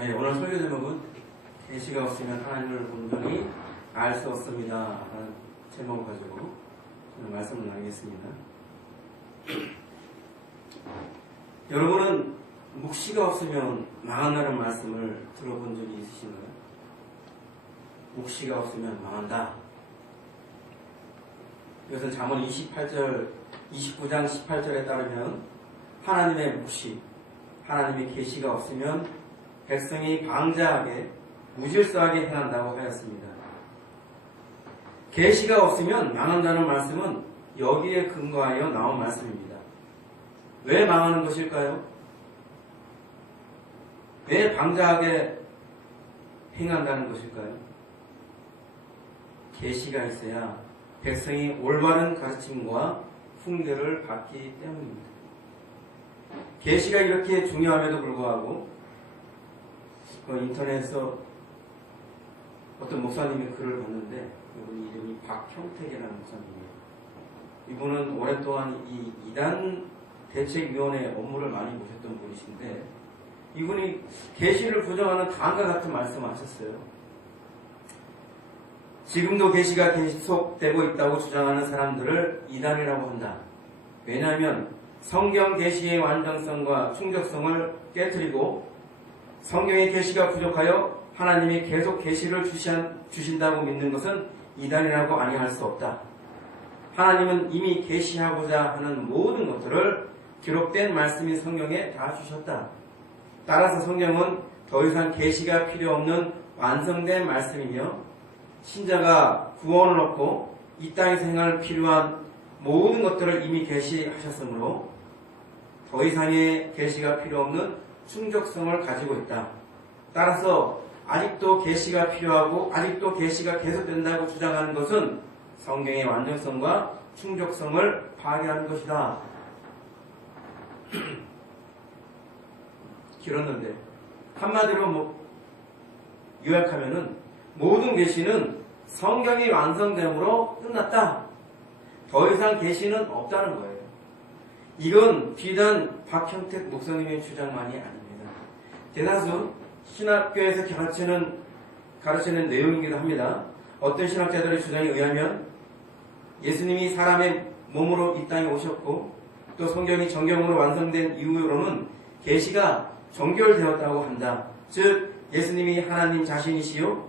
네, 오늘 설교 제목은 계시가 없으면 하나님을 온전히 알 수 없습니다 라는 제목을 가지고 저는 말씀을 나누겠습니다. 여러분은 묵시가 없으면 망한다는 말씀을 들어본 적이 있으신가요? 묵시가 없으면 망한다. 이것은 잠언 29장 18절에 따르면 하나님의 묵시, 하나님의 계시가 없으면 백성이 방자하게 무질서하게 행한다고 하였습니다. 계시가 없으면 망한다는 말씀은 여기에 근거하여 나온 말씀입니다. 왜 망하는 것일까요? 왜 방자하게 행한다는 것일까요? 계시가 있어야 백성이 올바른 가르침과 훈계를 받기 때문입니다. 계시가 이렇게 중요함에도 불구하고 인터넷에서 어떤 목사님의 글을 봤는데 이분 이름이 박형택이라는 목사님이에요. 이분은 오랫동안 이 이단 대책위원회 업무를 많이 보셨던 분이신데 이분이 계시를 부정하는 다음과 같은 말씀을 하셨어요. 지금도 계시가 계속되고 있다고 주장하는 사람들을 이단이라고 한다. 왜냐하면 성경 계시의 완전성과 충족성을 깨트리고 성경의 계시가 부족하여 하나님이 계속 계시를 주신다고 믿는 것은 이단이라고 아니할 수 없다. 하나님은 이미 계시하고자 하는 모든 것들을 기록된 말씀인 성경에 다 주셨다. 따라서 성경은 더 이상 계시가 필요 없는 완성된 말씀이며 신자가 구원을 얻고 이 땅에서 행할 필요한 모든 것들을 이미 계시하셨으므로 더 이상의 계시가 필요 없는 충족성을 가지고 있다. 따라서 아직도 계시가 필요하고 아직도 계시가 계속된다고 주장하는 것은 성경의 완전성과 충족성을 파괴하는 것이다. 길었는데 한마디로 요약하면은 모든 계시는 성경이 완성됨으로 끝났다. 더 이상 계시는 없다는 거예요. 이건 비단 박형택 목사님의 주장만이 아닙니다. 대다수 신학교에서 가르치는 내용이기도 합니다. 어떤 신학자들의 주장에 의하면 예수님이 사람의 몸으로 이 땅에 오셨고 또 성경이 정경으로 완성된 이후로는 계시가 종결되었다고 한다. 즉 예수님이 하나님 자신이시요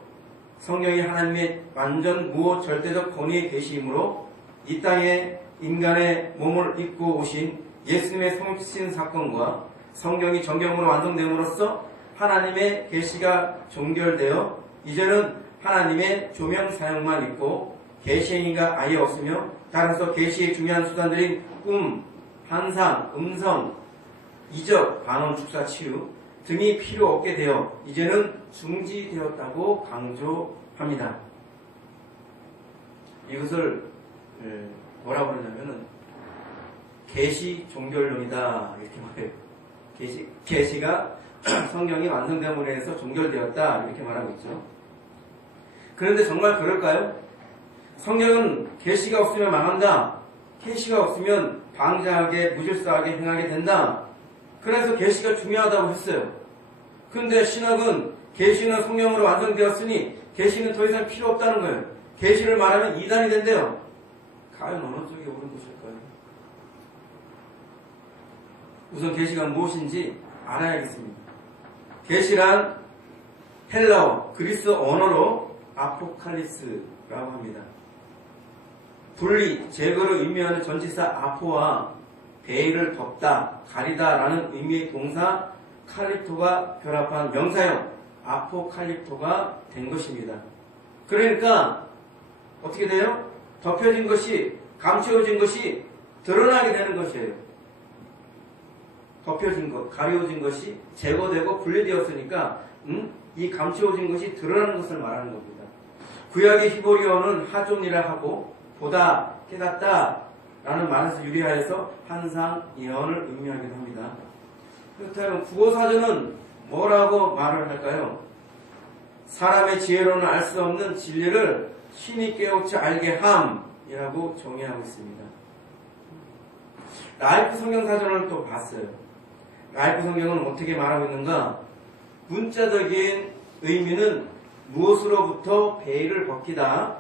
성경이 하나님의 완전 무호 절대적 권위의 계시이므로 이 땅에 인간의 몸을 입고 오신 예수님의 성신 사건과 성경이 정경으로 완성됨으로써 하나님의 계시가 종결되어 이제는 하나님의 조명 사역만 있고 계시 행위가 아예 없으며 따라서 계시의 중요한 수단들인 꿈, 환상, 음성, 이적, 반언, 축사, 치유 등이 필요 없게 되어 이제는 중지되었다고 강조합니다. 이것을 뭐라고 그러냐면은 계시 종결론이다 이렇게 말해요. 계시가 성경이 완성됨으로 해서 종결되었다 이렇게 말하고 있죠. 그런데 정말 그럴까요? 성경은 계시가 없으면 망한다. 계시가 없으면 방자하게 무질서하게 행하게 된다. 그래서 계시가 중요하다고 했어요. 그런데 신학은 계시는 성경으로 완성되었으니 계시는 더 이상 필요 없다는 거예요. 계시를 말하면 이단이 된대요. 과연 어느 쪽이 옳은 것일까요? 우선 계시가 무엇인지 알아야겠습니다. 계시란 헬라어, 그리스 언어로 아포칼리스라고 합니다. 분리, 제거를 의미하는 전치사 아포와 베일을 덮다, 가리다라는 의미의 동사 칼리토가 결합한 명사형 아포칼리토가 된 것입니다. 그러니까 어떻게 돼요? 덮여진 것이, 감추어진 것이 드러나게 되는 것이에요. 덮여진 것, 가려진 것이 제거되고 분리되었으니까 이 감추어진 것이 드러나는 것을 말하는 겁니다. 구약의 히브리어는 하존이라 하고 보다, 깨닫다 라는 말에서 유래하여서 환상, 예언을 의미하기도 합니다. 그렇다면 국어사전은 뭐라고 말을 할까요? 사람의 지혜로는 알 수 없는 진리를 신이 깨우쳐 알게 함이라고 정의하고 있습니다. 라이프 성경사전을 또 봤어요. 라이프 성경은 어떻게 말하고 있는가? 문자적인 의미는 무엇으로부터 베일을 벗기다,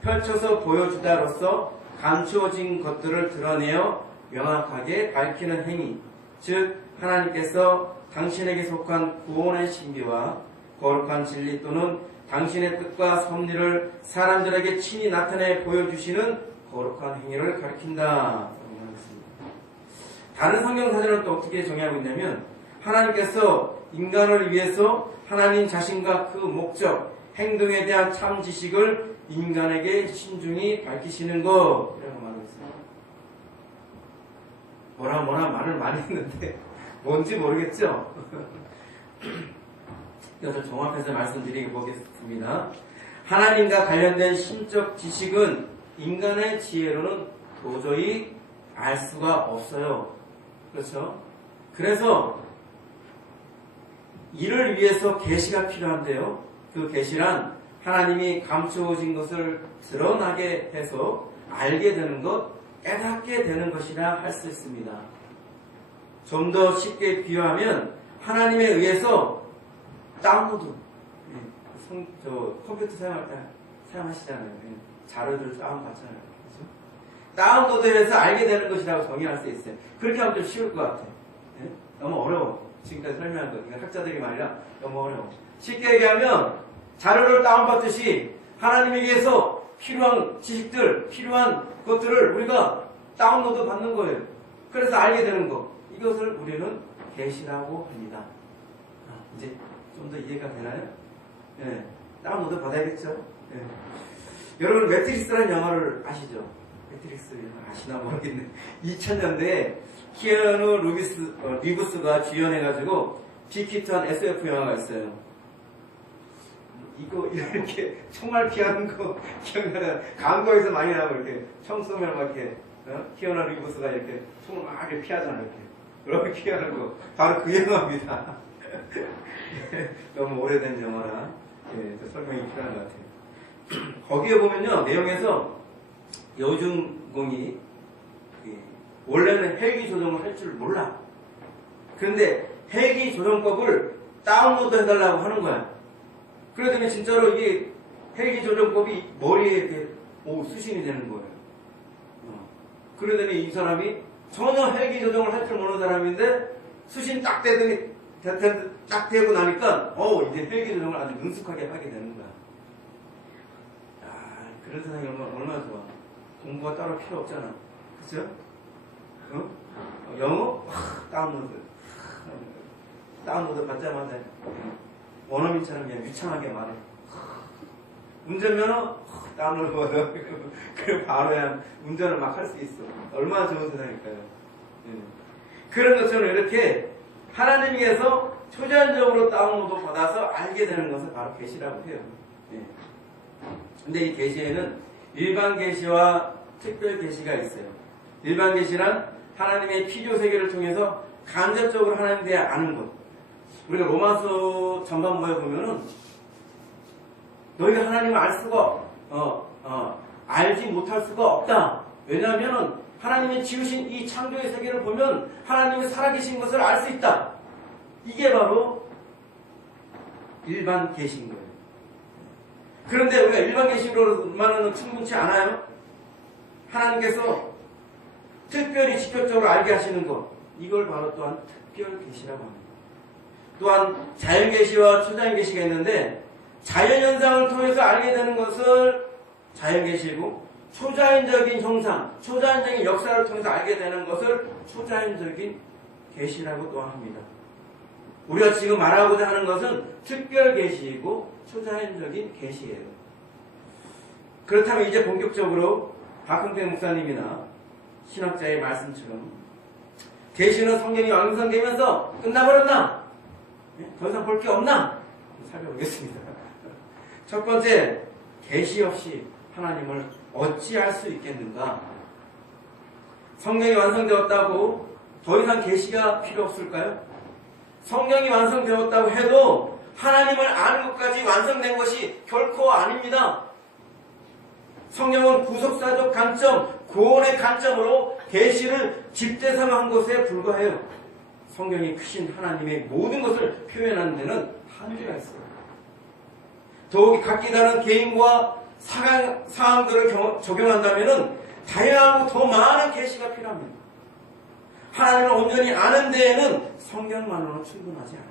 펼쳐서 보여주다로서 감추어진 것들을 드러내어 명확하게 밝히는 행위, 즉 하나님께서 당신에게 속한 구원의 신비와 거룩한 진리 또는 당신의 뜻과 섭리를 사람들에게 친히 나타내 보여주시는 거룩한 행위를 가리킨다. 다른 성경 사전은 또 어떻게 정의하고 있냐면, 하나님께서 인간을 위해서 하나님 자신과 그 목적, 행동에 대한 참 지식을 인간에게 신중히 밝히시는 것, 이라고 말하고 있습니다. 뭐라 말을 많이 했는데 뭔지 모르겠죠? 그래서 종합해서 말씀드리게 보겠습니다. 하나님과 관련된 신적 지식은 인간의 지혜로는 도저히 알 수가 없어요. 그렇죠? 그래서 이를 위해서 계시가 필요한데요. 그 계시란 하나님이 감추어진 것을 드러나게 해서 알게 되는 것, 깨닫게 되는 것이라 할 수 있습니다. 좀 더 쉽게 비유하면 하나님에 의해서 다운로드, 컴퓨터 사용할 때 사용하시잖아요. 자료들을 다운받잖아요. 그렇죠? 다운로드해서 알게 되는 것이라고 정의할 수 있어요. 그렇게 하면 좀 쉬울 것 같아요. 너무 어려워. 지금까지 설명한 거, 이거 학자들이 말이라 너무 어려워. 쉽게 얘기하면 자료를 다운받듯이 하나님에게서 필요한 지식들, 필요한 것들을 우리가 다운로드 받는 거예요. 그래서 알게 되는 거. 이것을 우리는 계시라고 합니다. 이제 좀 더 이해가 되나요? 네, 다운로드 받아야겠죠? 네. 여러분, 매트릭스라는 영화를 아시죠? 매트릭스 영화 아시나 모르겠네. 2000년대에 키아누 리브스가 주연해가지고 빅히트한 SF 영화가 있어요. 이거 이렇게 총알 피하는 거 기억나요? 광고에서 많이 나오고 이렇게 총 쏘면 막 이렇게 키아누 리브스가 이렇게 총을 막 이렇게 피하잖아요. 이렇게 피하는 거 바로 그 영화입니다. 너무 오래된 영화라 설명이 필요한 것 같아요. 거기에 보면요, 내용에서 여주인공이 원래는 헬기 조종을 할 줄 몰라. 그런데 헬기 조종법을 다운로드 해달라고 하는 거야. 그러더니 진짜로 이게 헬기 조종법이 머리에 이렇게 수신이 되는 거예요. 그러더니 이 사람이 전혀 헬기 조종을 할 줄 모르는 사람인데 수신 딱 되더니 딱 되고 나니까 이제 헬기 조종을 아주 능숙하게 하게 되는 거야. 그런 세상이 얼마나 좋아. 공부가 따로 필요 없잖아. 그죠? 영어? 다운로드 받자마자 원어민처럼 그냥 유창하게 말해. 운전면허? 다운로드 받아. 그래 바로 그냥 운전을 막 할 수 있어. 얼마나 좋은 세상일까요? 그런 것처럼 이렇게 하나님께서 초자연적으로 다운로드 받아서 알게 되는 것을 바로 계시라고 해요. 근데 이 계시에는 일반 계시와 특별 계시가 있어요. 일반 계시란 하나님의 필요 세계를 통해서 간접적으로 하나님에 대해 아는 것. 우리가 로마서 전반부에 보면은 너희가 하나님을 알 수가 알지 못할 수가 없다. 왜냐하면 하나님이 지으신 이 창조의 세계를 보면 하나님이 살아계신 것을 알 수 있다. 이게 바로 일반 계시인 거예요. 그런데 우리가 일반 계시로만은 충분치 않아요. 하나님께서 특별히 직접적으로 알게 하시는 것, 이걸 바로 또한 특별 계시라고 합니다. 또한 자연 계시와 초자연 계시가 있는데, 자연 현상을 통해서 알게 되는 것을 자연 계시고, 초자연적인 형상, 초자연적인 역사를 통해서 알게 되는 것을 초자연적인 계시라고 또한 합니다. 우리가 지금 말하고자 하는 것은 특별 계시이고 초자연적인 계시예요. 그렇다면 이제 본격적으로 박흥택 목사님이나 신학자의 말씀처럼 계시는 성경이 완성되면서 끝나버렸나? 더 이상 볼 게 없나? 살펴보겠습니다. 첫 번째, 계시 없이 하나님을 어찌할 수 있겠는가? 성경이 완성되었다고 더 이상 계시가 필요 없을까요? 성경이 완성되었다고 해도 하나님을 아는 것까지 완성된 것이 결코 아닙니다. 성경은 구속사적 관점, 구원의 관점으로 계시를 집대성한 것에 불과해요. 성경이 크신 하나님의 모든 것을 표현하는 데는 한계가 있어요. 더욱이 각기 다른 개인과 상황들을 적용한다면 다양하고 더 많은 계시가 필요합니다. 하나님을 온전히 아는 데에는 성경만으로는 충분하지 않아요.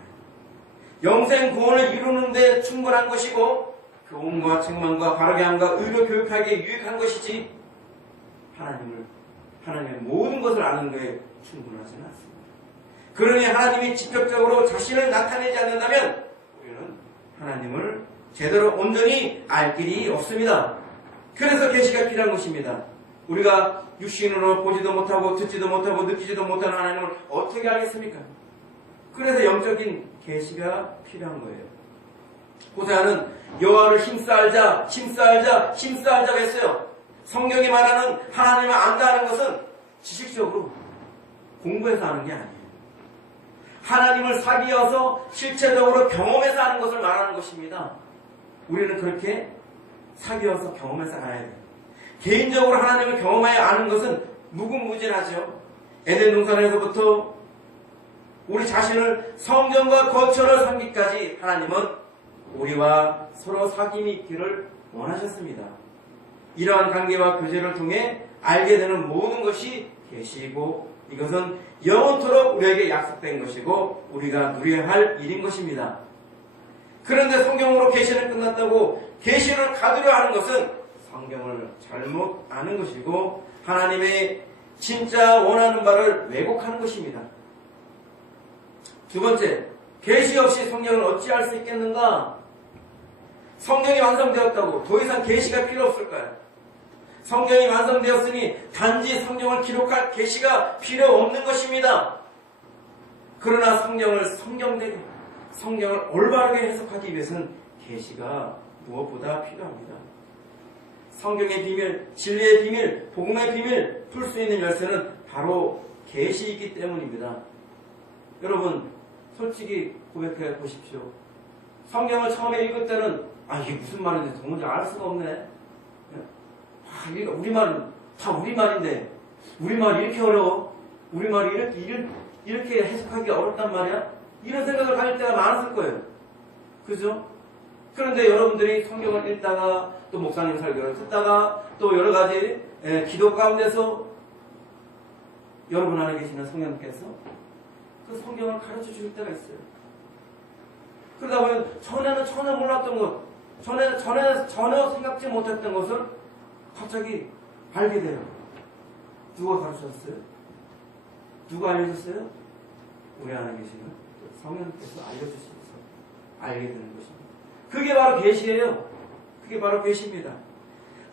영생 구원을 이루는 데 충분한 것이고 교훈과 책망과 바르게 함과 의로 교육하기에 유익한 것이지 하나님의 모든 것을 아는 것에 충분하지는 않습니다. 그러니 하나님이 직접적으로 자신을 나타내지 않는다면 우리는 하나님을 제대로 온전히 알 길이 없습니다. 그래서 계시가 필요한 것입니다. 우리가 육신으로 보지도 못하고 듣지도 못하고 느끼지도 못하는 하나님을 어떻게 알겠습니까? 그래서 영적인 계시가 필요한 거예요. 호세아는 여호와를 힘싸알자 힘싸알자고 했어요. 성경이 말하는 하나님을 안다는 것은 지식적으로 공부해서 하는 게 아니에요. 하나님을 사귀어서 실체적으로 경험해서 하는 것을 말하는 것입니다. 우리는 그렇게 사귀어서 경험해서 알아야 돼요. 개인적으로 하나님을 경험하여 아는 것은 무궁무진하죠. 에덴 동산에서부터 우리 자신을 성경과 거처를 삼기까지 하나님은 우리와 서로 사귐이 있기를 원하셨습니다. 이러한 관계와 교제를 통해 알게 되는 모든 것이 계시이고 이것은 영원토록 우리에게 약속된 것이고 우리가 누려야 할 일인 것입니다. 그런데 성경으로 계시는 끝났다고 계시를 가두려 하는 것은 성경을 잘못 아는 것이고 하나님의 진짜 원하는 바를 왜곡하는 것입니다. 두 번째, 계시 없이 성경을 어찌 알 수 있겠는가? 성경이 완성되었다고 더 이상 계시가 필요 없을까요? 성경이 완성되었으니 단지 성경을 기록할 계시가 필요 없는 것입니다. 그러나 성경을 성경을 올바르게 해석하기 위해서는 계시가 무엇보다 필요합니다. 성경의 비밀, 진리의 비밀, 복음의 비밀 풀 수 있는 열쇠는 바로 계시이기 때문입니다. 여러분 솔직히 고백해 보십시오. 성경을 처음에 읽을 때는 이게 무슨 말인지 도무지 알 수가 없네. 우리말은 다 우리말인데 우리말이 이렇게 어려워? 우리말이 이렇게 해석하기가 어렵단 말이야? 이런 생각을 가질 때가 많았을 거예요. 그죠? 그런데 여러분들이 성경을 읽다가 또 목사님 설교를 듣다가 또 여러 가지 기도 가운데서 여러분 안에 계시는 성령께서 그 성경을 가르쳐 주실 때가 있어요. 그러다 보면 전에는 전혀 몰랐던 것, 전에는 전혀 생각지 못했던 것을 갑자기 알게 돼요. 누가 가르쳤어요? 누가 알려줬어요? 우리 안에 계시는 성령께서 알려주셔서 알게 되는 것입니다. 그게 바로 계시예요. 그게 바로 계시입니다.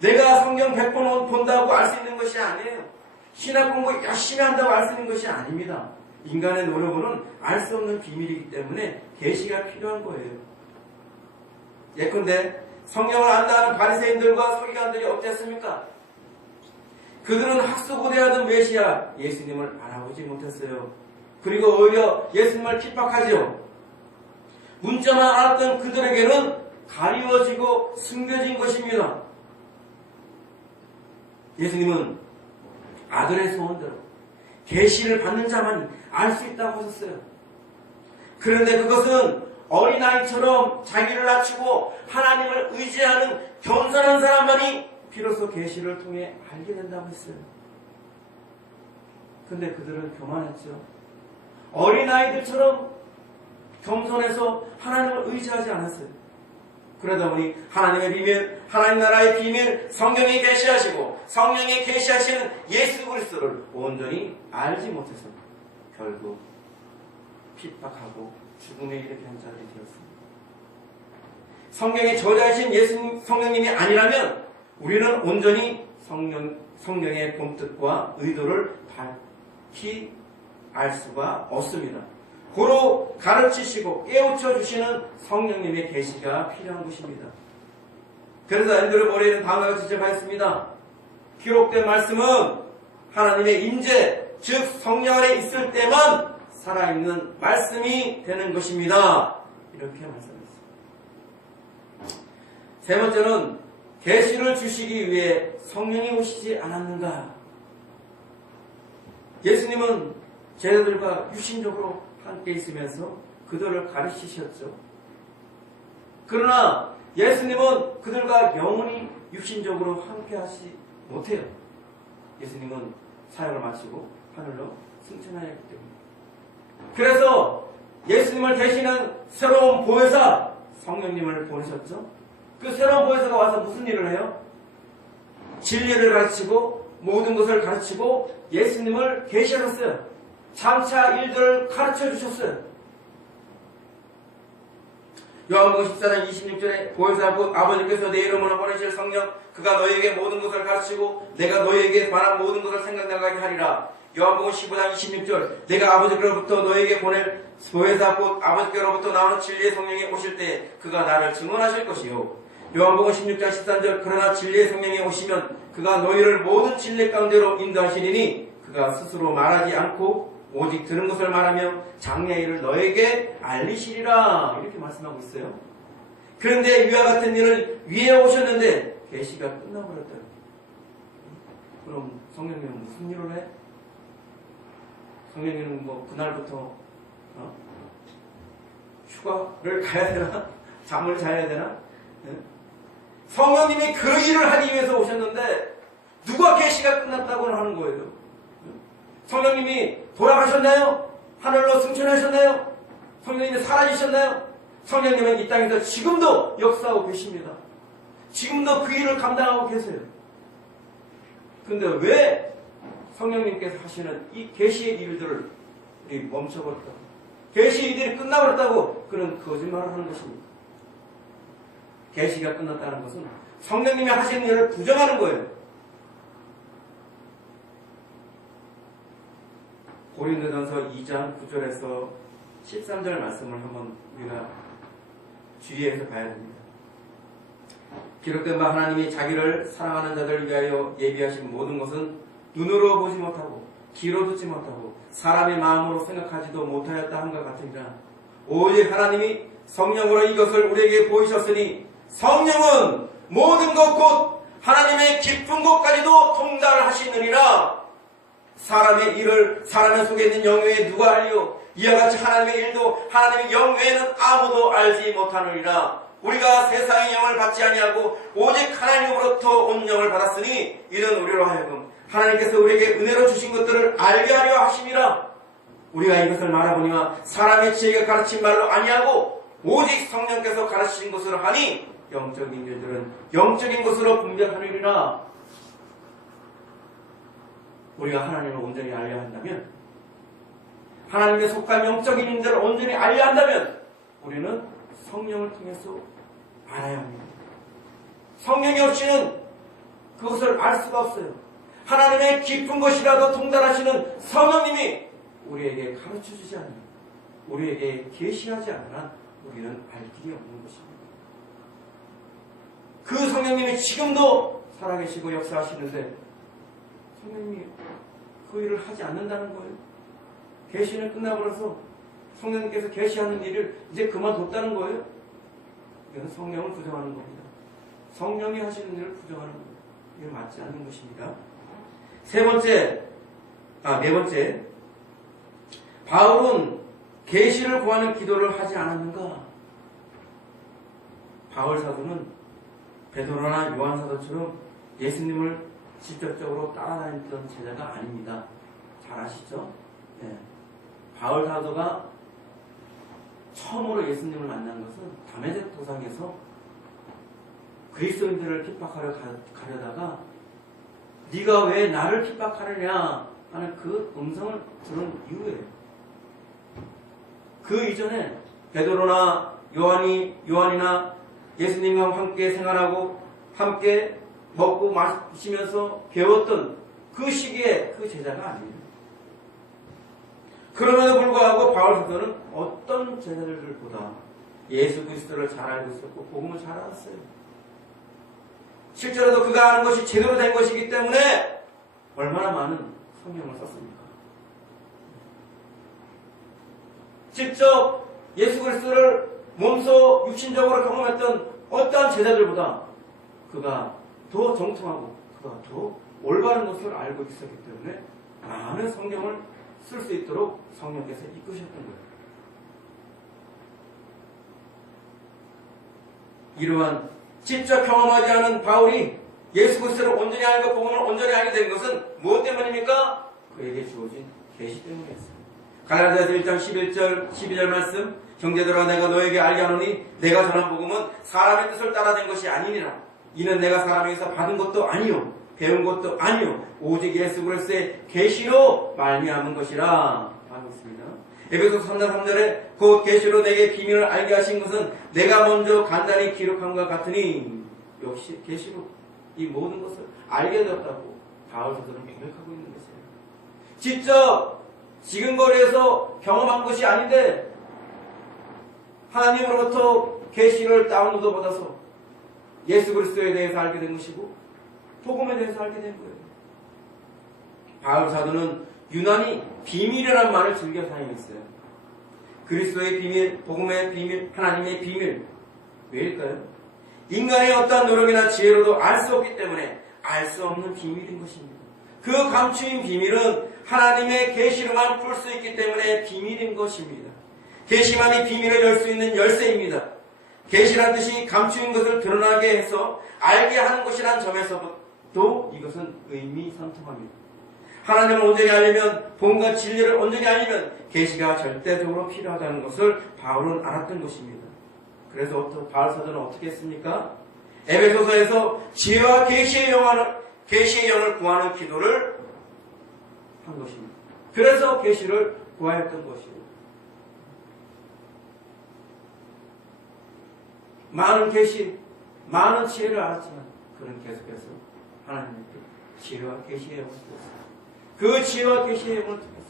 내가 성경 100번 본다고 알 수 있는 것이 아니에요. 신학 공부 열심히 한다고 알 수 있는 것이 아닙니다. 인간의 노력으로는 알 수 없는 비밀이기 때문에 계시가 필요한 거예요. 예컨대 성경을 안다는 바리새인들과 서기관들이 어땠습니까? 그들은 학수고대하던 메시아 예수님을 알아보지 못했어요. 그리고 오히려 예수님을 핍박하죠. 문자만 알았던 그들에게는 가리워지고 숨겨진 것입니다. 예수님은 아들의 소원대로 계시를 받는 자만이 알 수 있다고 하셨어요. 그런데 그것은 어린아이처럼 자기를 낮추고 하나님을 의지하는 겸손한 사람만이 비로소 계시를 통해 알게 된다고 했어요. 근데 그들은 교만했죠. 어린아이들처럼 겸손해서 하나님을 의지하지 않았어요. 그러다 보니 하나님의 비밀, 하나님 나라의 비밀, 성경이 계시하시고 성령이 계시하시는 예수 그리스도를 온전히 알지 못해서 결국 핍박하고 죽음에 이르게 한 자들이 되었습니다. 성경의 저자이신 예수 성령님이 아니라면 우리는 온전히 성경의 본뜻과 의도를 밝히 알 수가 없습니다. 고로 가르치시고 깨우쳐 주시는 성령님의 계시가 필요한 것입니다. 그래서 앤드류 모레이는 다음과 같이 지적하였습니다. 기록된 말씀은 하나님의 임재, 즉 성령 안에 있을 때만 살아있는 말씀이 되는 것입니다. 이렇게 말씀했습니다. 세 번째는 계시를 주시기 위해 성령이 오시지 않았는가? 예수님은 제자들과 육신적으로 함께 있으면서 그들을 가르치셨죠. 그러나 예수님은 그들과 영원히 육신적으로 함께 하지 못해요. 예수님은 사역을 마치고 하늘로 승천하였기 때문에. 그래서 예수님을 대신한 새로운 보혜사 성령님을 보내셨죠. 그 새로운 보혜사가 와서 무슨 일을 해요? 진리를 가르치고 모든 것을 가르치고 예수님을 계시하셨어요. 장차 일들을 가르쳐 주셨어요. 요한복음 14장 26절에 보혜사 곧 아버지께서 내 이름으로 보내실 성령 그가 너희에게 모든 것을 가르치고 내가 너희에게 관한 모든 것을 생각나게 하리라. 요한복음 15장 26절 내가 아버지께로부터 너희에게 보낼 보혜사 곧 아버지께로부터 나오는 진리의 성령이 오실 때 그가 나를 증언하실 것이요. 요한복음 16장 13절 그러나 진리의 성령이 오시면 그가 너희를 모든 진리 가운데로 인도하시리니 그가 스스로 말하지 않고 오직 들은 것을 말하며 장래의 일을 너에게 알리시리라. 이렇게 말씀하고 있어요. 그런데 위와 같은 일을 위에 오셨는데 계시가 끝나버렸다. 그럼 성령님은 무슨 일을 해? 성령님은 뭐 그날부터 휴가를 가야 되나? 잠을 자야 되나? 성령님이 그 일을 하기 위해서 오셨는데 누가 계시가 끝났다고 하는 거예요? 성령님이 돌아가셨나요? 하늘로 승천하셨나요? 성령님이 사라지셨나요? 성령님은 이 땅에서 지금도 역사하고 계십니다. 지금도 그 일을 감당하고 계세요. 그런데 왜 성령님께서 하시는 이 계시의 일들을 멈춰버렸다고, 계시의 일들이 끝나버렸다고 그는 거짓말을 하는 것입니다. 계시가 끝났다는 것은 성령님이 하시는 일을 부정하는 거예요. 고린도전서 2장 9절에서 13절 말씀을 한번 우리가 주의해서 봐야 됩니다. 기록된 바 하나님이 자기를 사랑하는 자들을 위하여 예비하신 모든 것은 눈으로 보지 못하고 귀로 듣지 못하고 사람의 마음으로 생각하지도 못하였다 함과 같으니라. 오직 하나님이 성령으로 이것을 우리에게 보이셨으니 성령은 모든 것 곧 하나님의 깊은 곳까지도 통달하시느니라. 사람의 일을 사람의 속에 있는 영 외에 누가 알리요? 이와 같이 하나님의 일도 하나님의 영 외에는 아무도 알지 못하느니라. 우리가 세상의 영을 받지 아니하고 오직 하나님으로부터 온 영을 받았으니 이는 우리로 하여금 하나님께서 우리에게 은혜로 주신 것들을 알게 하려 하심이라. 우리가 이것을 말하보니와 사람의 지혜가 가르친 말로 아니하고 오직 성령께서 가르치신 것으로 하니 영적인 일들은 영적인 것으로 분별하느니라. 우리가 하나님을 온전히 알려야 한다면, 하나님께 속한 영적인 인들을 온전히 알려야 한다면 우리는 성령을 통해서 알아야 합니다. 성령이 없이는 그것을 알 수가 없어요. 하나님의 깊은 것이라도 통달하시는 성령님이 우리에게 가르쳐주지 않으면, 우리에게 계시하지 않으면 우리는 알 길이 없는 것입니다. 그 성령님이 지금도 살아계시고 역사하시는데 성령님이 그 일을 하지 않는다는 거예요. 계시는 끝나버려서 성령님께서 계시하는 일을 이제 그만뒀다는 거예요. 이건 성령을 부정하는 겁니다. 성령이 하시는 일을 부정하는 겁니다. 이게 맞지 않는 것입니다. 네 번째, 바울은 계시를 구하는 기도를 하지 않았는가? 바울 사도는 베드로나 요한 사도처럼 예수님을 직접적으로 따라다녔던 제자가 아닙니다. 잘 아시죠? 네. 바울 사도가 처음으로 예수님을 만난 것은 다메섹 도상에서 그리스도인들을 핍박하러 가려다가 네가 왜 나를 핍박하느냐 하는 그 음성을 들은 이후에, 그 이전에 베드로나 요한이나 예수님과 함께 생활하고 함께 먹고 마시면서 배웠던 그 시기에 그 제자가 아닙니다. 그럼에도 불구하고 바울 사도는 어떤 제자들보다 예수 그리스도를 잘 알고 있었고 복음을 잘 알았어요. 실제로도 그가 아는 것이 제대로 된 것이기 때문에 얼마나 많은 성경을 썼습니까? 직접 예수 그리스도를 몸소 육신적으로 경험했던 어떠한 제자들보다 그가 더 정통하고 그가 더 올바른 것을 알고 있었기 때문에 많은 성경을 쓸 수 있도록 성령께서 이끄셨던 거예요. 이러한 직접 경험하지 않은 바울이 예수 그리스도를 온전히 알고 복음을 온전히 알게 된 것은 무엇 때문입니까? 그에게 주어진 계시 때문이었어요. 갈라디아서 1장 11절 12절 말씀, 형제들아 내가 너에게 알게 하노니 내가 전한 복음은 사람의 뜻을 따라 된 것이 아니니라. 이는 내가 사람에게서 받은 것도 아니요 배운 것도 아니요 오직 예수 그리스도의 계시로 말미암은 것이라 하고 있습니다. 에베소서 3장 3절에 곧 계시로 내게 비밀을 알게 하신 것은 내가 먼저 간단히 기록한 것 같으니, 역시 계시로 이 모든 것을 알게 되었다고 바울 사도는 고백하고 있는 것이에요. 직접 지근거리에서 경험한 것이 아닌데 하나님으로부터 계시를 다운로드 받아서 예수 그리스도에 대해서 알게 된 것이고 복음에 대해서 알게 된 거예요. 바울 사도는 유난히 비밀이라는 말을 즐겨 사용했어요. 그리스도의 비밀, 복음의 비밀, 하나님의 비밀. 왜일까요? 인간의 어떠한 노력이나 지혜로도 알 수 없기 때문에 알 수 없는 비밀인 것입니다. 그 감추인 비밀은 하나님의 계시로만 풀 수 있기 때문에 비밀인 것입니다. 계시만이 비밀을 열 수 있는 열쇠입니다. 계시란 뜻이 감추인 것을 드러나게 해서 알게 하는 것이란 점에서도 이것은 의미상통합니다. 하나님을 온전히 알려면, 복음과 진리를 온전히 알려면 계시가 절대적으로 필요하다는 것을 바울은 알았던 것입니다. 그래서 바울 사도는 어떻게 했습니까? 에베소서에서 지혜와 계시의 영을 구하는 기도를 한 것입니다. 그래서 계시를 구하였던 것이에요. 많은 계시, 많은 지혜를 알았지만 그는 계속해서 하나님께 지혜와 계시의 영을 구했습니다. 그 지혜와 계시의 영을 통해서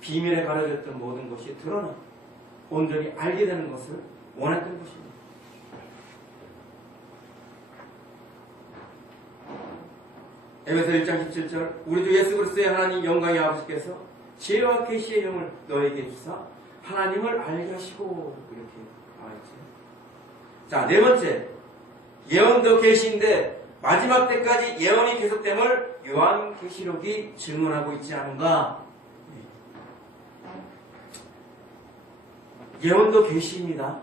비밀에 가려졌던 모든 것이 드러나 온전히 알게 되는 것을 원했던 것입니다. 에베소 1장 17절 우리 주 예수 그리스도의 하나님 영광의 아버지께서 지혜와 계시의 영을 너에게 주사 하나님을 알게 하시고, 이렇게 나와있죠. 자, 네 번째, 예언도 계시인데 마지막 때까지 예언이 계속됨을 요한계시록이 증언하고 있지 않은가? 예언도 계시입니다.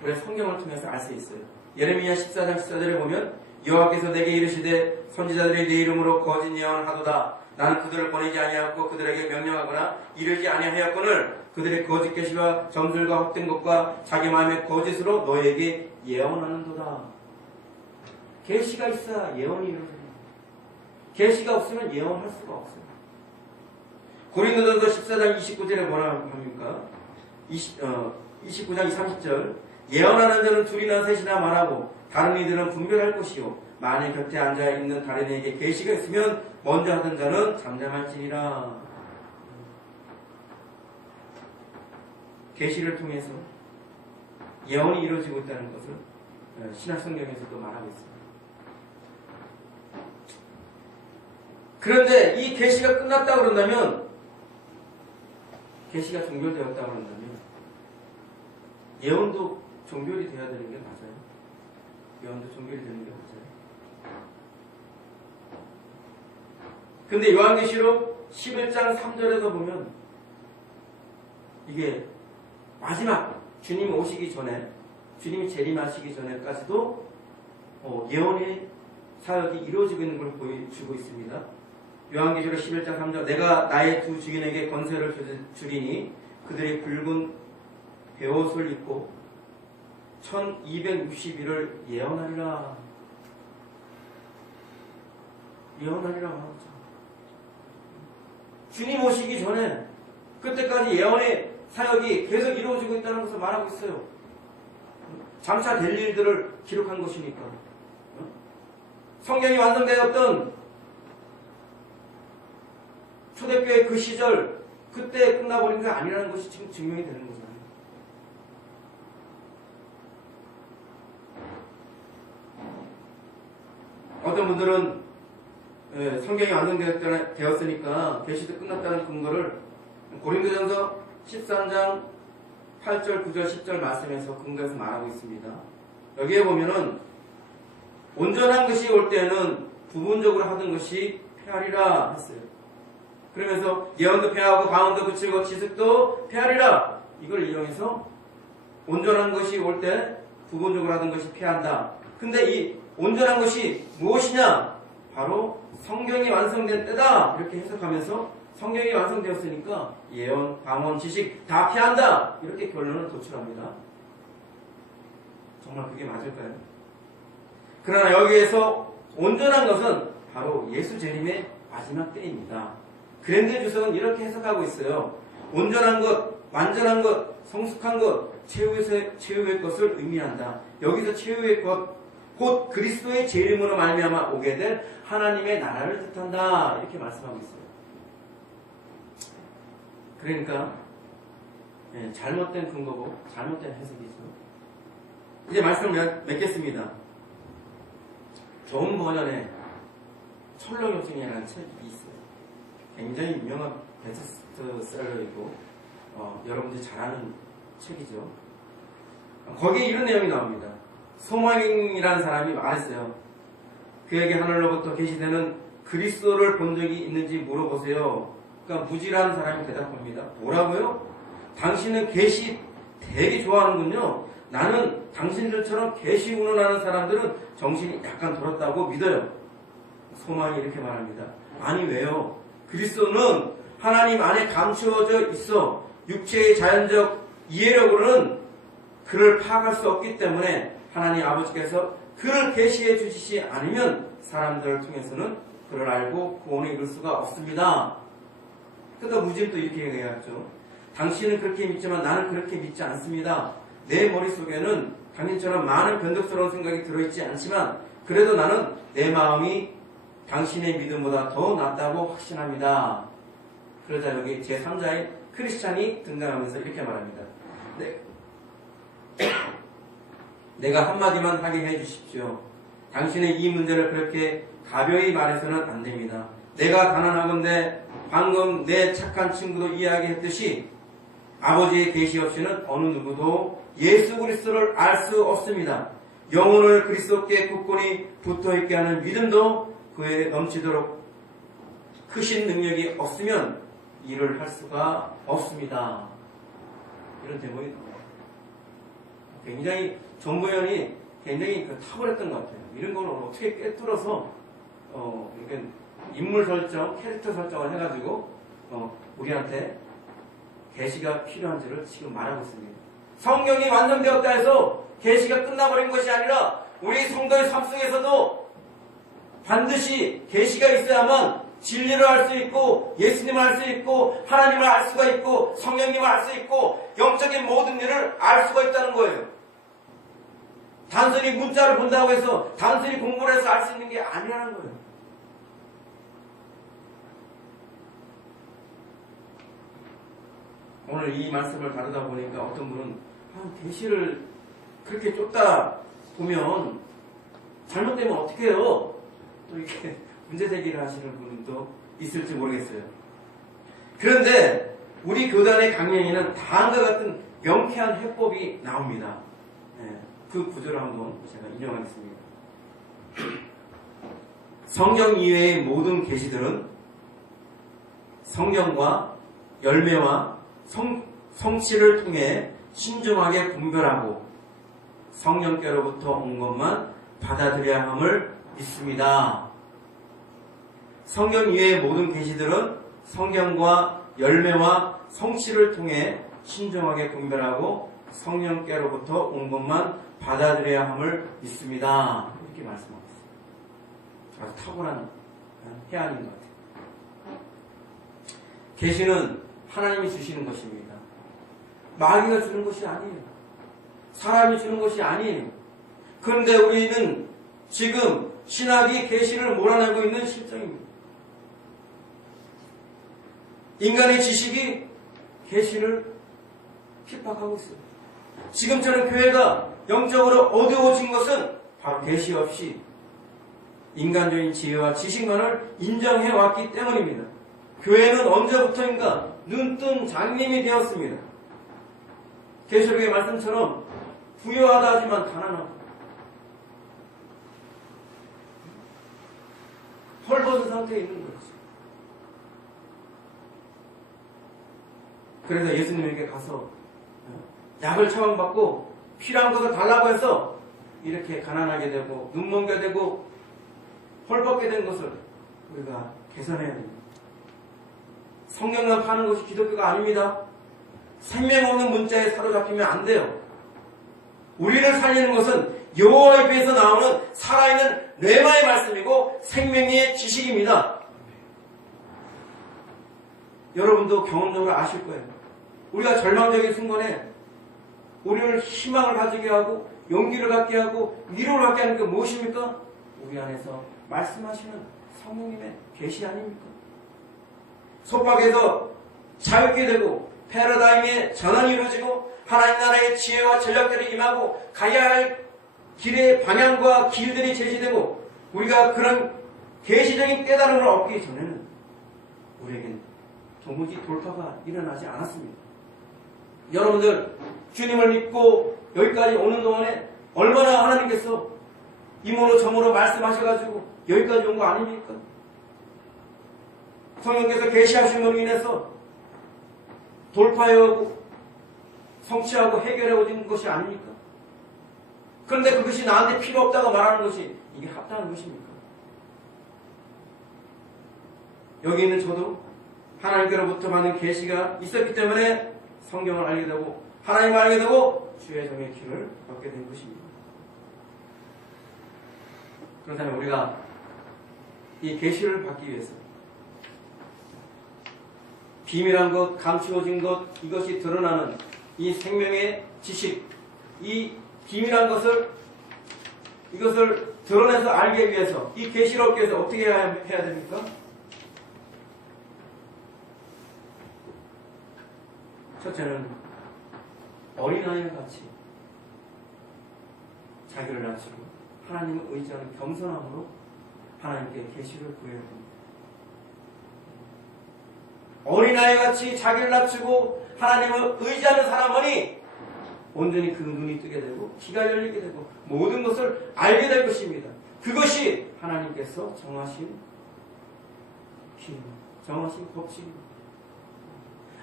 그래서 성경을 통해서 알 수 있어요. 예레미야 14장 14절에 보면 여호와께서 내게 이르시되 선지자들이 내 이름으로 거짓 예언을 하도다. 나는 그들을 보내지 아니하였고 그들에게 명령하거나 이르지 아니하였거늘 그들의 거짓 계시와 점술과 헛된 것과 자기 마음의 거짓으로 너에게 예언하는도다. 계시가 있어야 예언이 이루어집니다. 계시가 없으면 예언할 수가 없어요. 고린도전서 14장 29절에 뭐라고 합니까? 29장 30절 예언하는 자는 둘이나 셋이나 말하고 다른 이들은 분별할 것이요 만일 곁에 앉아 있는 다른 이에게 계시가 있으면 먼저 하던 자는 잠잠할지니라. 계시를 통해서 예언이 이루어지고 있다는 것을 신약 성경에서도 말하고 있습니다. 그런데 이 계시가 끝났다 그런다면, 계시가 종결되었다 그런다면 예언도 종결이 되어야 되는 게 맞아요. 예언도 종결이 되는 게 맞아요. 근데 요한계시록 11장 3절에서 보면 이게 마지막 주님이 오시기 전에, 주님이 재림하시기 전에까지도 예언의 사역이 이루어지고 있는 걸 보여주고 있습니다. 요한계시록 11장 3절 내가 나의 두 주인에게 권세를 주리니 그들이 붉은 베옷을 입고 1260일을 예언하리라. 예언하리라 말하죠. 주님 오시기 전에 그때까지 예언의 사역이 계속 이루어지고 있다는 것을 말하고 있어요. 장차 될 일들을 기록한 것이니까. 성경이 완성되었던 초대교회 그 시절, 그때 끝나버린 게 아니라는 것이 지금 증명이 되는 거잖아요. 어떤 분들은 성경이 완성되었으니까 계시도 끝났다는 근거를 고린도전서 13장 8절, 9절, 10절 말씀에서 근거해서 말하고 있습니다. 여기에 보면은 온전한 것이 올 때는 부분적으로 하던 것이 패하리라 했어요. 그러면서 예언도 폐하고 방언도 그치고 지식도 폐하리라. 이걸 이용해서 온전한 것이 올 때 부분적으로 하던 것이 폐한다. 근데 이 온전한 것이 무엇이냐? 바로 성경이 완성된 때다. 이렇게 해석하면서 성경이 완성되었으니까 예언, 방언, 지식 다 폐한다. 이렇게 결론을 도출합니다. 정말 그게 맞을까요? 그러나 여기에서 온전한 것은 바로 예수 재림의 마지막 때입니다. 그랜드 주석은 이렇게 해석하고 있어요. 온전한 것, 완전한 것, 성숙한 것, 최후의 것을 의미한다. 여기서 최후의 것, 곧 그리스도의 재림으로 말미암아 오게 될 하나님의 나라를 뜻한다. 이렇게 말씀하고 있어요. 그러니까 잘못된 근거고 잘못된 해석이죠. 이제 말씀을 맺겠습니다. 좋은 버전의 철로요증이라는 책이 있어요. 굉장히 유명한 베스트셀러이고 여러분들이 잘 아는 책이죠. 거기에 이런 내용이 나옵니다. 소마윙이라는 사람이 말했어요. 그에게 하늘로부터 계시되는 그리스도를 본 적이 있는지 물어보세요. 그러니까 무지라는 사람이 대답합니다. 뭐라고요? 당신은 계시 되게 좋아하는군요. 나는 당신들처럼 계시 운운하는 사람들은 정신이 약간 돌았다고 믿어요. 소망이 이렇게 말합니다. 아니 왜요? 그리스도는 하나님 안에 감추어져 있어 육체의 자연적 이해력으로는 그를 파악할 수 없기 때문에 하나님 아버지께서 그를 계시해 주시지 않으면 사람들을 통해서는 그를 알고 구원에 이룰 수가 없습니다. 그러니까 무지는 또 이렇게 얘기하죠. 당신은 그렇게 믿지만 나는 그렇게 믿지 않습니다. 내 머릿속에는 당신처럼 많은 변덕스러운 생각이 들어있지 않지만 그래도 나는 내 마음이 당신의 믿음보다 더 낫다고 확신합니다. 그러자 여기 제3자의 크리스찬이 등장하면서 이렇게 말합니다. 내가 한마디만 하게 해주십시오. 당신의 이 문제를 그렇게 가벼이 말해서는 안 됩니다. 내가 가난하건대 방금 내 착한 친구도 이야기했듯이 아버지의 계시 없이는 어느 누구도 예수 그리스도를 알 수 없습니다. 영혼을 그리스도께 굳건히 붙어있게 하는 믿음도 그에 넘치도록 크신 능력이 없으면 일을 할 수가 없습니다. 이런 대목이 나와요. 굉장히 전부연이 굉장히 탁월했던 것 같아요. 이런 걸 어떻게 꿰뚫어서 이렇게 인물 설정, 캐릭터 설정을 해가지고 우리한테 계시가 필요한지를 지금 말하고 있습니다. 성경이 완성되었다 해서 계시가 끝나버린 것이 아니라 우리 성도의 삶 속에서도 반드시 계시가 있어야만 진리를 알 수 있고 예수님을 알 수 있고 하나님을 알 수가 있고 성령님을 알 수 있고 영적인 모든 일을 알 수가 있다는 거예요. 단순히 문자를 본다고 해서 단순히 공부를 해서 알 수 있는 게 아니라는 거예요. 오늘 이 말씀을 다루다 보니까 어떤 분은 계시를 그렇게 쫓다 보면 잘못되면 어떻게 해요? 또 이렇게 문제 제기를 하시는 분도 있을지 모르겠어요. 그런데 우리 교단의 강령에는 다음과 같은 명쾌한 해법이 나옵니다. 그 구절을 한번 제가 인용하겠습니다. 성경 이외의 모든 계시들은 성경과 열매와 성취를 통해 신중하게 분별하고 성령께로부터 온 것만 받아들여야 함을 믿습니다. 성경 이외의 모든 계시들은 성경과 열매와 성취를 통해 신중하게 분별하고 성령께로부터 온 것만 받아들여야 함을 믿습니다. 이렇게 말씀하고 있습니다. 아주 탁월한 해안인 것 같아요. 계시는 하나님이 주시는 것입니다. 마귀가 주는 것이 아니에요. 사람이 주는 것이 아니에요. 그런데 우리는 지금 신학이 계시를 몰아내고 있는 실정입니다. 인간의 지식이 계시를 핍박하고 있어요. 지금처럼 교회가 영적으로 어두워진 것은 바로 계시 없이 인간적인 지혜와 지식만을 인정해 왔기 때문입니다. 교회는 언제부터인가 눈뜬 장님이 되었습니다. 계시록의 말씀처럼 부유하다 하지만 가난하고 헐벗은 상태에 있는 거죠. 그래서 예수님에게 가서 약을 처방받고 필요한 것을 달라고 해서 이렇게 가난하게 되고 눈먼게 되고 헐벗게 된 것을 우리가 개선해야 됩니다. 성경만 파는 것이 기독교가 아닙니다. 생명 없는 문자에 사로잡히면 안 돼요. 우리를 살리는 것은 여호와 입에서 나오는 살아있는 뇌마의 말씀이고 생명의 지식입니다. 여러분도 경험적으로 아실 거예요. 우리가 절망적인 순간에 우리를 희망을 가지게 하고 용기를 갖게 하고 위로를 갖게 하는 게 무엇입니까? 우리 안에서 말씀하시는 성령님의 계시 아닙니까? 속박에서 자유케 되고 패러다임의 전환이 이루어지고 하나님 나라의 지혜와 전략들이 임하고 가야 할 길의 방향과 길들이 제시되고 우리가 그런 계시적인 깨달음을 얻기 전에는 우리에겐 도무지 돌파가 일어나지 않았습니다. 여러분들 주님을 믿고 여기까지 오는 동안에 얼마나 하나님께서 이모로 저모로 말씀하셔가지고 여기까지 온 거 아닙니까? 성령께서 계시하신 것으로 인해서 돌파해오고 성취하고 해결해오는 것이 아닙니까? 그런데 그것이 나한테 필요 없다고 말하는 것이 이게 합당한 것입니까? 여기 있는 저도 하나님께로부터 받은 계시가 있었기 때문에 성경을 알게 되고 하나님을 알게 되고 주의 종의 길을 걷게 된 것입니다. 그렇다면 우리가 이 계시를 받기 위해서 비밀한 것, 감추어진 것, 이것이 드러나는 이 생명의 지식, 이 비밀한 것을 이것을 드러내서 알기 위해서 이 계시를 얻기 위해서 어떻게 해야 됩니까? 첫째는 어린아이와 같이 자기를 낮추고 하나님을 의지하는 겸손함으로 하나님께 계시를 구해야 됩니다. 어린아이같이 자기를 낮추고 하나님을 의지하는 사람은 온전히 그 눈이 뜨게 되고 귀가 열리게 되고 모든 것을 알게 될 것입니다. 그것이 하나님께서 정하신 길, 정하신 법칙입니다.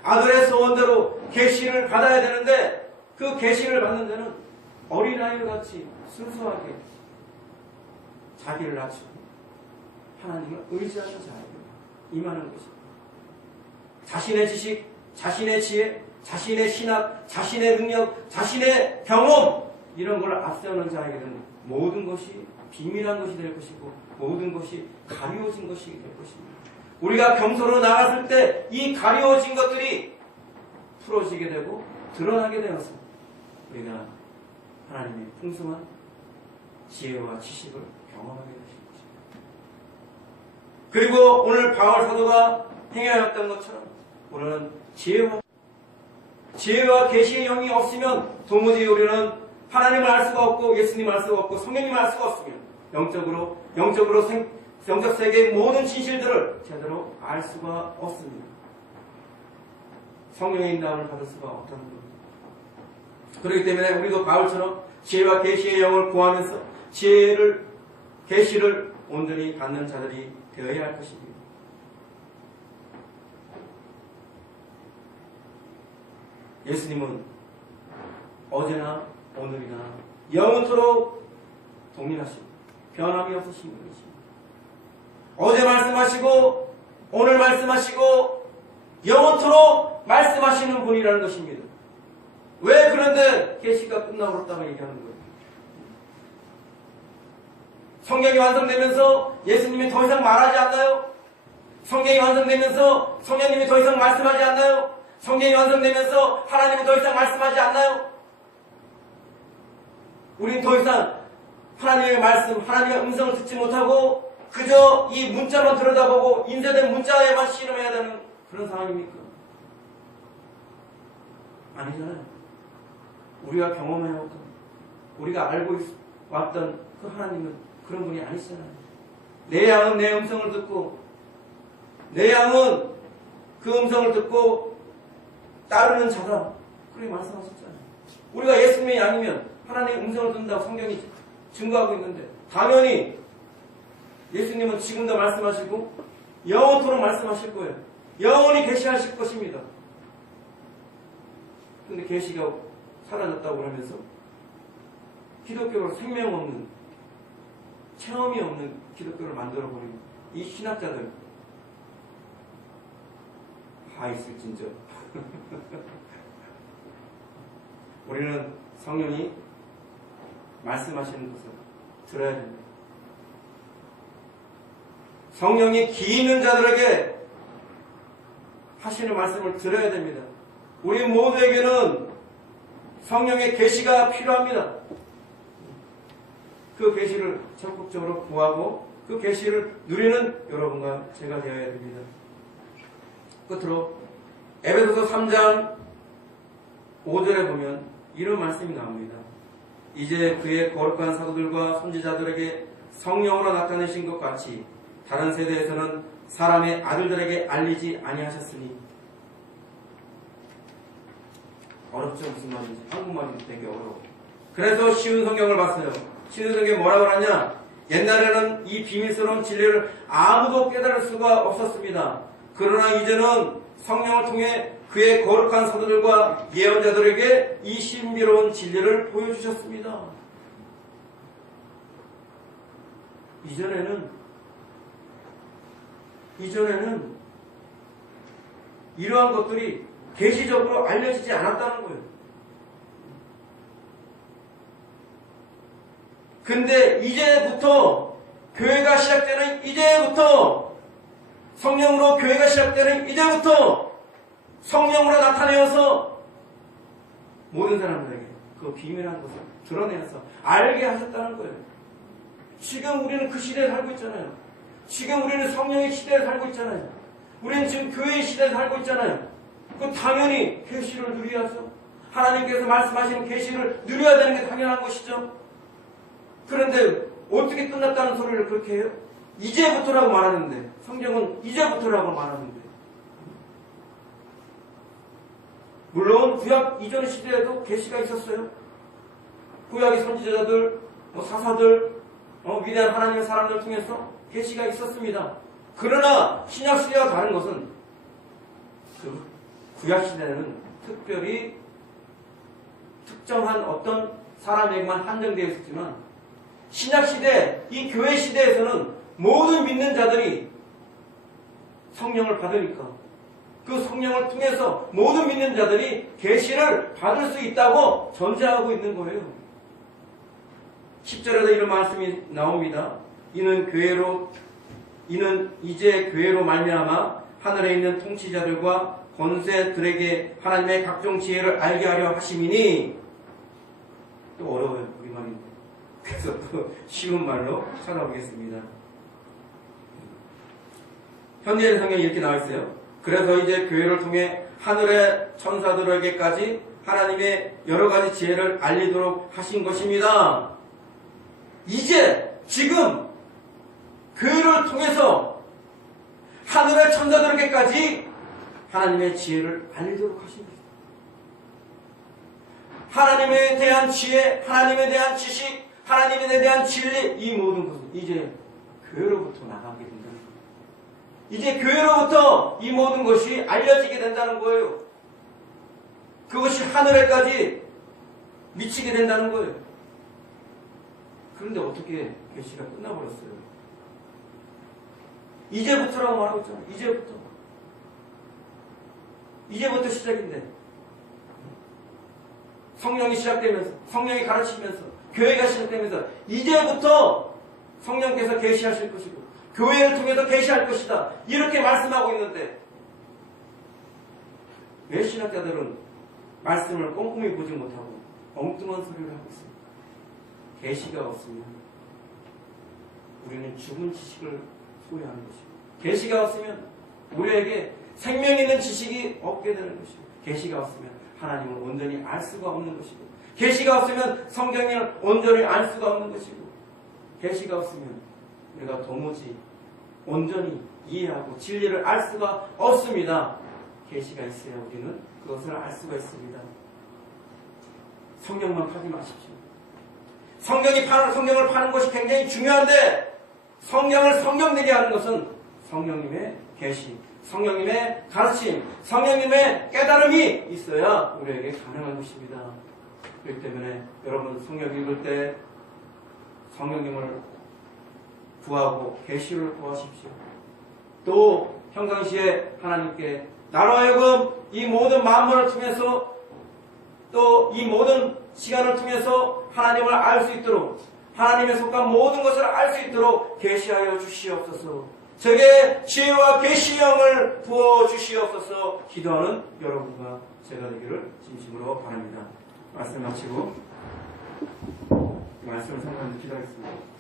아들의 소원대로 계시를 받아야 되는데 그 계시를 받는 데는 어린아이같이 순수하게 자기를 낮추고 하나님을 의지하는 자에게 임하는 것입니다. 자신의 지식, 자신의 지혜, 자신의 신학, 자신의 능력, 자신의 경험 이런 걸 앞세우는 자에게는 모든 것이 비밀한 것이 될 것이고 모든 것이 가리워진 것이 될 것입니다. 우리가 겸손으로 나갔을 때 이 가리워진 것들이 풀어지게 되고 드러나게 되어서 우리가 하나님의 풍성한 지혜와 지식을 경험하게 되십니다. 그리고 오늘 바울 사도가 행하였던 것처럼 우리는 지혜와 계시의 영이 없으면 도무지 우리는 하나님을 알 수가 없고 예수님을 알 수가 없고 성령님을 알 수가 없으며 영적 세계의 모든 진실들을 제대로 알 수가 없습니다. 성령의 인도함을 받을 수가 없다는 겁니다. 그렇기 때문에 우리도 바울처럼 지혜와 계시의 영을 구하면서 계시를 온전히 받는 자들이 되어야 할 것입니다. 예수님은 어제나 오늘이나 영원토록 동일하시고 변함이 없으신 분이십니다. 어제 말씀하시고 오늘 말씀하시고 영원토록 말씀하시는 분이라는 것입니다. 왜 그런데 계시가 끝나버렸다고 얘기하는 거예요? 성경이 완성되면서 예수님이 더 이상 말하지 않나요? 성경이 완성되면서 성령님이 더 이상 말씀하지 않나요? 성경이 완성되면서 하나님은 더 이상 말씀하지 않나요? 우리는 더 이상 하나님의 말씀, 하나님의 음성을 듣지 못하고 그저 이 문자만 들여다보고 인쇄된 문자에만 씨름해야 되는 그런 상황입니까? 아니잖아요. 우리가 경험해왔던, 우리가 알고 왔던 그 하나님은 그런 분이 아니잖아요. 내 양은 내 음성을 듣고 내 양은 그 음성을 듣고 따르는 자다. 그렇게 말씀하셨잖아요. 우리가 예수님의 양이면 하나님의 음성을 듣는다고 성경이 증거하고 있는데 당연히 예수님은 지금도 말씀하시고 영원토록 말씀하실 거예요. 영원히 계시하실 것입니다. 근데 계시가 사라졌다고 그러면서 기독교로 생명 없는, 체험이 없는 기독교를 만들어버린 이 신학자들 다 있을진저. 우리는 성령이 말씀하시는 것을 들어야 됩니다. 성령이 기 있는 자들에게 하시는 말씀을 들어야 됩니다. 우리 모두에게는 성령의 계시가 필요합니다. 그 계시를 적극적으로 구하고 그 계시를 누리는 여러분과 제가 되어야 됩니다. 끝으로 에베소서 3장 5절에 보면 이런 말씀이 나옵니다. 이제 그의 거룩한 사도들과 선지자들에게 성령으로 나타내신 것 같이 다른 세대에서는 사람의 아들들에게 알리지 아니하셨으니. 어렵죠? 무슨 말인지. 한국말이 되게 어려워. 그래서 쉬운 성경을 봤어요. 쉬운 성경에 뭐라고 하냐? 옛날에는 이 비밀스러운 진리를 아무도 깨달을 수가 없었습니다. 그러나 이제는 성령을 통해 그의 거룩한 사도들과 예언자들에게 이 신비로운 진리를 보여주셨습니다. 이전에는 이러한 것들이 계시적으로 알려지지 않았다는 거예요. 근데 이제부터 교회가 시작되는 이제부터 성령으로 교회가 시작되는 이제부터 성령으로 나타내어서 모든 사람들에게 그 비밀한 것을 드러내어서 알게 하셨다는 거예요. 지금 우리는 그 시대에 살고 있잖아요. 지금 우리는 성령의 시대에 살고 있잖아요. 우리는 지금 교회의 시대에 살고 있잖아요. 그 당연히 계시를 누려야죠. 하나님께서 말씀하시는 계시를 누려야 되는 게 당연한 것이죠. 그런데 어떻게 끝났다는 소리를 그렇게 해요? 이제부터라고 말하는데, 성경은 이제부터라고 말하는데. 물론 구약 이전 시대에도 계시가 있었어요. 구약의 선지자들, 사사들, 위대한 하나님의 사람들 통해서 계시가 있었습니다. 그러나 신약 시대와 다른 것은 그 구약 시대는 특별히 특정한 어떤 사람에게만 한정되어 있었지만 신약 시대, 이 교회 시대에서는 모든 믿는 자들이 성령을 받으니까 그 성령을 통해서 모든 믿는 자들이 계시를 받을 수 있다고 전제하고 있는 거예요. 10절에도 이런 말씀이 나옵니다. 이는 이제 교회로 말미암아 하늘에 있는 통치자들과 권세들에게 하나님의 각종 지혜를 알게 하려 하심이니. 또 어려워요, 우리말인데. 그래서 또 쉬운 말로 찾아보겠습니다. 현대인 성경에 이렇게 나와 있어요. 그래서 이제 교회를 통해 하늘의 천사들에게까지 하나님의 여러 가지 지혜를 알리도록 하신 것입니다. 이제 지금 교회를 통해서 하늘의 천사들에게까지 하나님의 지혜를 알리도록 하신 것입니다. 하나님에 대한 지혜, 하나님에 대한 지식, 하나님에 대한 진리, 이 모든 것은 이제 교회로부터 나가게 된다는 거예요. 이제 교회로부터 이 모든 것이 알려지게 된다는 거예요. 그것이 하늘에까지 미치게 된다는 거예요. 그런데 어떻게 계시가 끝나버렸어요? 이제부터라고 말하고 있잖아요. 이제부터 시작인데 성령이 시작되면서, 성령이 가르치면서, 교회가 시작되면서 이제부터 성령께서 계시하실 것이고 교회를 통해서 계시할 것이다, 이렇게 말씀하고 있는데 왜 신학자들은 말씀을 꼼꼼히 보지 못하고 엉뚱한 소리를 하고 있습니다. 계시가 없으면 우리는 죽은 지식을 소유하는 것입니다. 계시가 없으면 우리에게 생명 있는 지식이 없게 되는 것입니다. 계시가 없으면 하나님을 온전히 알 수가 없는 것이고, 계시가 없으면 성경을 온전히 알 수가 없는 것이고, 계시가 없으면 우리가 도무지 온전히 이해하고 진리를 알 수가 없습니다. 계시가 있어야 우리는 그것을 알 수가 있습니다. 성경만 파지 마십시오. 성경을 파는 것이 굉장히 중요한데 성경을 성경되게 하는 것은 성령님의 계시, 성령님의 가르침, 성령님의 깨달음이 있어야 우리에게 가능한 것입니다. 그렇기 때문에 여러분 성경 읽을 때 성령님을 구하고 계시를 구하십시오. 또 평상시에 하나님께 나로 하여금 이 모든 만물을 통해서 또 이 모든 시간을 통해서 하나님을 알 수 있도록 하나님에 속한 모든 것을 알 수 있도록 계시하여 주시옵소서. 저에게 지혜와 계시의 영을 부어 주시옵소서. 기도하는 여러분과 제가 되기를 진심으로 바랍니다. 말씀 마치고 말씀을 상담 기도하겠습니다.